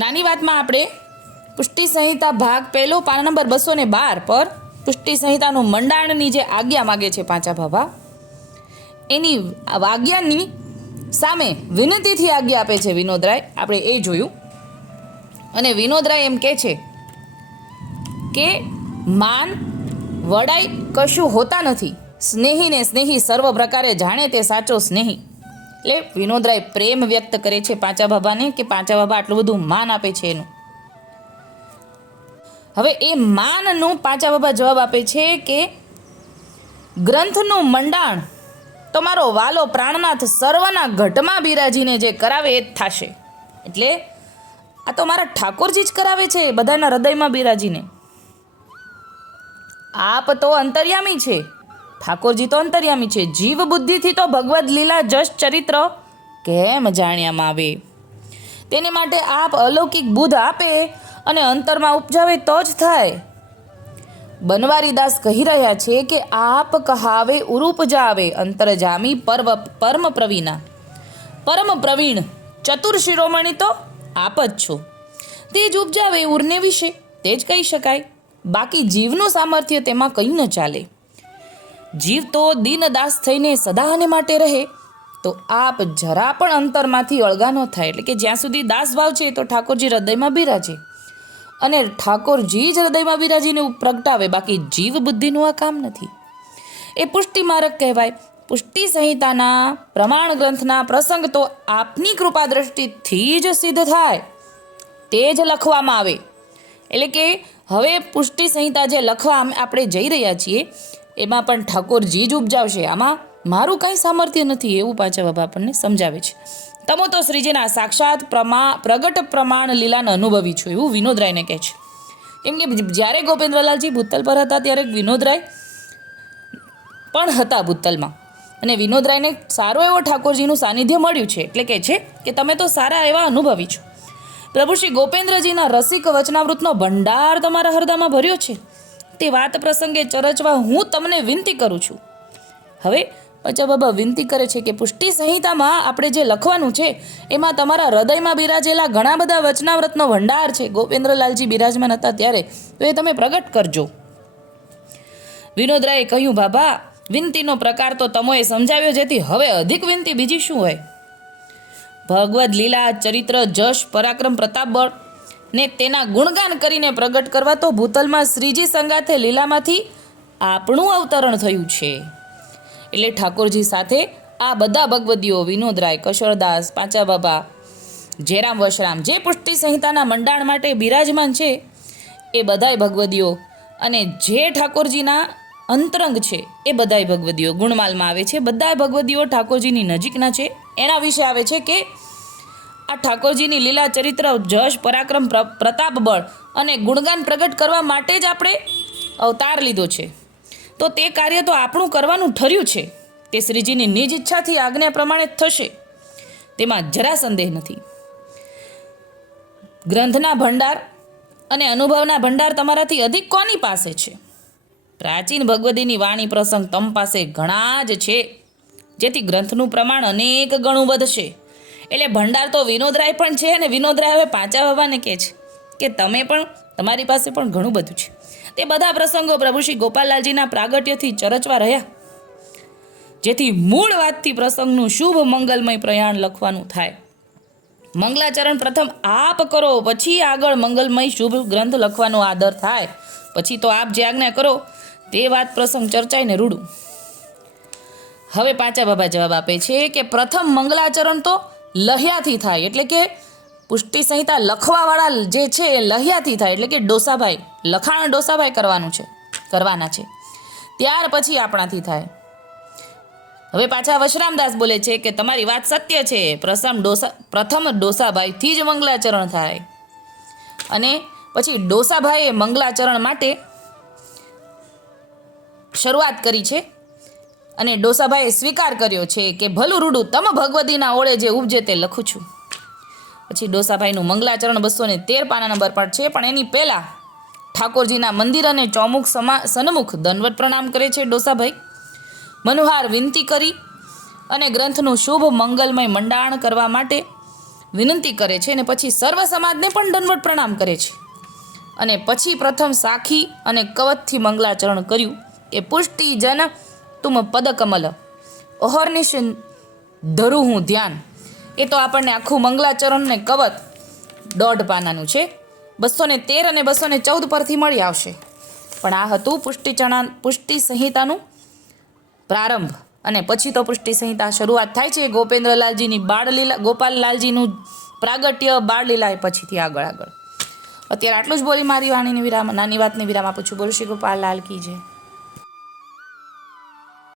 નાની વાતમાં આપણે પુષ્ટિ સંહિતા ભાગ પહેલો, પાના નંબર બસો ને બાર પર પુષ્ટિ સંહિતાનું મંડાણની જે આજ્ઞા માગે છે પાંચા ભાભા, એની આજ્ઞાની સામે વિનંતીથી આજ્ઞા આપે છે વિનોદરાય. આપણે એ જોયું. અને વિનોદરાય એમ કહે છે કે, માન વડાઈ કશું હોતા નથી. સ્નેહીને સ્નેહી સર્વ પ્રકારે જાણે તે સાચો સ્નેહી. એટલે વિનોદરાય પ્રેમ વ્યક્ત કરે છે પાંચા બાબાને કે પાંચા બાબા આટલું બધું માન આપે છે એનું. હવે એ માનનું પાંચા બાબા જવાબ આપે છે કે ગ્રંથનું મંડાણ તમારો વાલો પ્રાણનાથ સર્વના ઘટમાં બિરાજીને જે કરાવે એ જ થશે. એટલે આ તો મારા ઠાકોરજી જ કરાવે છે બધાના હૃદયમાં બિરાજીને. આપ તો અંતર્યામી છે. ઠાકોરજી તો અંતર્યામી છે. જીવ બુદ્ધિથી તો ભગવદ લીલા જશ ચરિત્ર કેમ જાણ્યામાં આવે? તેની માટે આપ અલૌકિક બુદ્ધ આપે અને અંતરમાં ઉપજાવે તો જ થાય. બનવારીદાસ કહી રહ્યા છે કે આપ કહાવે ઉરૂપજાવે અંતરજામી પર્વ પરમ પ્રવીણા. પરમ પ્રવીણ ચતુર શિરોમણી તો આપ જ છો. તે જ ઉપજાવે ઉરને વિશે તે જ કહી શકાય. બાકી જીવનું સામર્થ્ય તેમાં કંઈ ન ચાલે. જીવ તો દીનદાસ થઈને સદાને માટે રહે, તો આપ જરા પણ અંતરમાંથી અળગા ન થાય. એટલે કે જ્યાં સુધી દાસ ભાવ છે, તો ઠાકોરજી હૃદયમાં બિરાજે. અને ઠાકોરજી જ હૃદયમાં બિરાજીને પ્રગટાવે, બાકી જીવ બુદ્ધિનું આ કામ નથી. એ પુષ્ટિ મારક કહેવાય. પુષ્ટિ સંહિતાના પ્રમાણ ગ્રંથના પ્રસંગ તો આપની કૃપા દ્રષ્ટિથી જ સિદ્ધ થાય. તે જ લખવામાં આવે. એટલે કે હવે પુષ્ટિ સંહિતા જે લખવા આપણે જઈ રહ્યા છીએ એમાં પણ ઠાકોરજી જ ઉપજાવશે. આમાં મારું કાંઈ સામર્થ્ય નથી એવું પાછા બાબા આપણને સમજાવે છે. તમો તો શ્રીજીના સાક્ષાત પ્રમા પ્રગટ પ્રમાણ લીલાને અનુભવી છો એવું વિનોદરાયને કહે છે. કેમ કે જ્યારે ગોપેન્દ્રલાલજી ભૂતલ પર હતા ત્યારે વિનોદરાય પણ હતા ભૂતલમાં અને વિનોદરાયને સારો એવો ઠાકોરજીનું સાનિધ્ય મળ્યું છે. એટલે કહે છે કે તમે તો સારા એવા અનુભવી છો. પ્રભુ શ્રી ગોપેન્દ્રજીના રસિક વચનાવૃતનો ભંડાર તમારા હૃદયમાં ભર્યો છે. તે વાત પ્રસંગે ચરચવા હું તમને વિનંતી કરું છું. હવે પચા બાબા, વિનંતી કરે છે કે પુષ્ટિ સંહિતામાં આપણે જે લખવાનું છે, એમાં તમારા હૃદયમાં બિરાજેલા ઘણા બધા વચનાવ્રતનો ભંડાર છે. ગોપેન્દ્રલાલજી બિરાજમાન હતા ત્યારે. તો એ તમે પ્રગટ કરજો. વિનોદરાયે કહ્યું, બાબા, વિનંતીનો પ્રકાર તો તમોએ સમજાવ્યો જેથી હવે અધિક વિનંતી બીજી શું હોય? ભગવદ લીલા, ચરિત્ર, જશ, પરાક્રમ, પ્રતાપ બળ ને તેના ગુણગાન કરીને પ્રગટ કરવા તો ભૂતલમાં શ્રીજી સંગાથે લીલામાંથી આપણું અવતરણ થયું છે. એટલે ઠાકોરજી સાથે આ બધા ભગવદીઓ વિનોદરાય કશોરદાસ, પાંચા બાબા, જયરામ વશરામ જે પુષ્ટિ સંહિતાના મંડાણ માટે બિરાજમાન છે, એ બધાય ભગવદીઓ અને જે ઠાકોરજીના અંતરંગ છે, એ બધાય ભગવદીઓ ગુણમાલમાં આવે છે. બધા ભગવદીઓ ઠાકોરજીની નજીકના છે. એના વિશે આવે છે કે આ ઠાકોરજીની લીલા ચરિત્ર જશ, પરાક્રમ, પ્ર- પ્રતાપ બળ અને ગુણગાન પ્રગટ કરવા માટે જ આપણે અવતાર લીધો છે. તો તે કાર્ય તો આપણું કરવાનું ઠર્યું છે. તે શ્રીજીની નિજ ઈચ્છાથી આજ્ઞા પ્રમાણે થશે. તેમાં જરા સંદેહ નથી. ગ્રંથના ભંડાર અને અનુભવના ભંડાર તમારાથી અધિક કોની પાસે છે? પ્રાચીન ભગવદીની વાણી પ્રસંગ તમ પાસે ઘણા જ છે. જેથી ગ્રંથનું પ્રમાણ અનેક ગણું વધશે. એટલે ભંડાર તો વિનોદરાય પણ છે અને વિનોદરાય હવે પાંચા બાબાને કહે છે કે તમે પણ, તમારી પાસે પણ ઘણું બધું છે. તે બધા પ્રસંગો પ્રભુ શ્રી ગોપાલલાલજીના પ્રાગટ્યથી ચરચવા રહ્યા. જેથી મૂળ વાતથી પ્રસંગનું શુભ મંગલમય પ્રયાણ લખવાનું થાય. મંગલાચરણ પ્રથમ આપ કરો, પછી આગળ મંગલમય શુભ ગ્રંથ લખવાનો આદર થાય. પછી તો આપ જે આજ્ઞા કરો, તે વાત પ્રસંગ ચર્ચાઈને રૂડું. હવે પાંચા બાબા જવાબ આપે છે કે પ્રથમ મંગલાચરણ તો લહ્યાથી થાય. એટલે કે પુષ્ટિ સંહિતા લખવાવાળા જે છે એ લહ્યાથી થાય. એટલે કે ડોસાભાઈ, લખાણ ડોસાભાઈ કરવાનું છે, કરવાના છે. ત્યાર પછી આપણાથી થાય. હવે પાછા વશરામદાસ બોલે છે કે તમારી વાત સત્ય છે. પ્રથમ ડોસા, પ્રથમ ડોસાભાઈથી જ મંગલાચરણ થાય. અને પછી ડોસાભાઈએ મંગલાચરણ માટે શરૂઆત કરી છે. અને ડોસાભાઈએ સ્વીકાર કર્યો છે કે ભલું રૂડું તમ ભગવતીના ઓળે જે ઉપજે તે લખું છું. પછી ડોસાભાઈનું મંગલાચરણ બસો ને તેર પાના નંબર પર છે, પણ એની પહેલાં ઠાકોરજીના મંદિર અને ચોમુખ સમા સન્મુખ દનવટ પ્રણામ કરે છે ડોસાભાઈ. મનુહાર વિનંતી કરી અને ગ્રંથનું શુભ મંગલમય મંડાણ કરવા માટે વિનંતી કરે છે અને પછી સર્વ સમાજને પણ દંડવત પ્રણામ કરે છે. અને પછી પ્રથમ સાખી અને કવચથી મંગલાચરણ કર્યું કે પુષ્ટિ જન તુમ પદકમલ અહર્નિશ ધરું હું ધ્યાન. એ તો આપણને આખું મંગલાચરણ ને કવચ દોઢ પાનાનું છે. બસો ને તેર અને બસો ને ચૌદ પરથી મળી આવશે. પણ આ હતું પુષ્ટિ ચણા, પુષ્ટિ સંહિતાનું પ્રારંભ. અને પછી તો પુષ્ટિ સંહિતા શરૂઆત થાય છે. ગોપેન્દ્રલાલજીની બાળલીલા, ગોપાલલાલજીનું પ્રાગટ્ય બાળલીલા એ પછીથી આગળ આગળ. અત્યારે આટલું જ બોલી મારી વાણીની વિરામ, નાની વાતની વિરામ આપું છું. બોલ શ્રી ગોપાલ લાલ કી જય.